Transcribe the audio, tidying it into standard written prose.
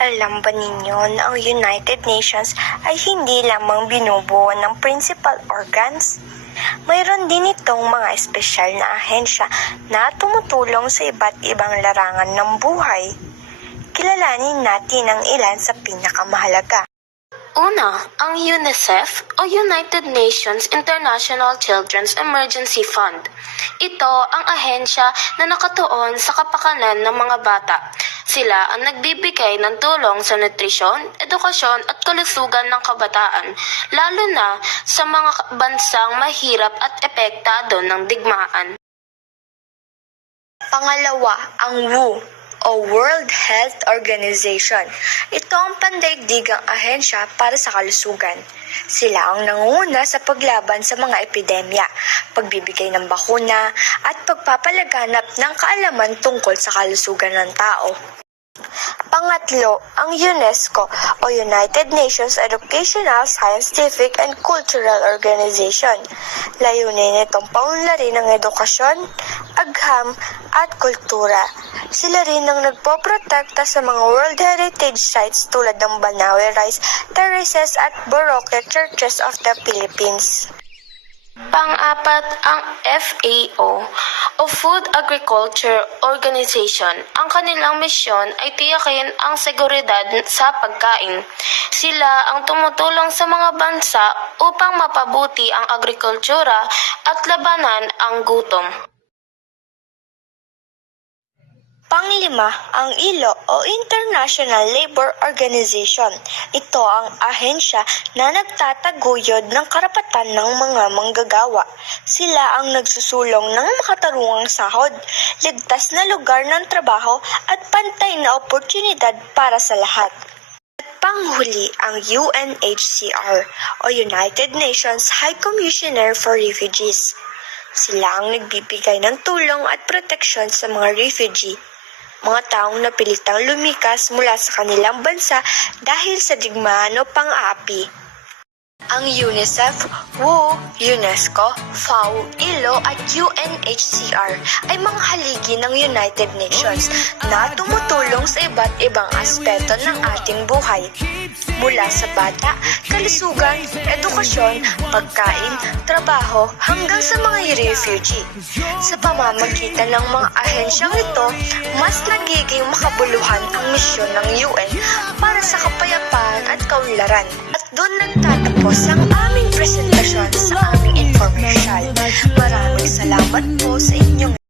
Alam ba ninyo na ang United Nations ay hindi lamang binubuo ng principal organs? Mayroon din itong mga espesyal na ahensya na tumutulong sa iba't ibang larangan ng buhay. Kilalanin natin ang ilan sa pinakamahalaga. Una, ang UNICEF o United Nations International Children's Emergency Fund. Ito ang ahensya na nakatuon sa kapakanan ng mga bata. Sila ang nagbibigay ng tulong sa nutrisyon, edukasyon at kalusugan ng kabataan, lalo na sa mga bansang mahirap at epektado ng digmaan. Pangalawa, ang WHO o World Health Organization. Ito ang pandaigdigang ahensya para sa kalusugan. Sila ang nangunguna sa paglaban sa mga epidemya, pagbibigay ng bakuna, at pagpapalaganap ng kaalaman tungkol sa kalusugan ng tao. Pangatlo, ang UNESCO o United Nations Educational, Scientific and Cultural Organization. Layunin nitong paunlarin ang edukasyon, agham at kultura. Sila rin ang nagpoprotekta sa mga World Heritage Sites tulad ng Banawe Rice Terraces at Baroque Churches of the Philippines. Pang-apat, ang FAO o Food Agriculture Organization. Ang kanilang misyon ay tiyakin ang seguridad sa pagkain. Sila ang tumutulong sa mga bansa upang mapabuti ang agrikultura at labanan ang gutom. Panglima, ang ILO o International Labour Organization. Ito ang ahensya na nagtataguyod ng karapatan ng mga manggagawa. Sila ang nagsusulong ng makatarungang sahod, ligtas na lugar ng trabaho at pantay na oportunidad para sa lahat. At panghuli, ang UNHCR o United Nations High Commissioner for Refugees. Sila ang nagbibigay ng tulong at proteksyon sa mga refugee, mga taong napilitang lumikas mula sa kanilang bansa dahil sa digmaan o pang-aapi. Ang UNICEF, WHO, UNESCO, FAO, ILO at UNHCR ay mga haligi ng United Nations na tumutulong sa iba't ibang aspeto ng ating buhay. Mula sa bata, kalusugan, edukasyon, pagkain, trabaho, hanggang sa mga refugee. Sa pamamagitan ng mga ahensyang ito, mas nagiging makabuluhan ang misyon ng UN para sa kapayapaan at kaunlaran. At doon nagtatapos ang aming presentasyon sa aming infomercial. Maraming salamat po sa inyong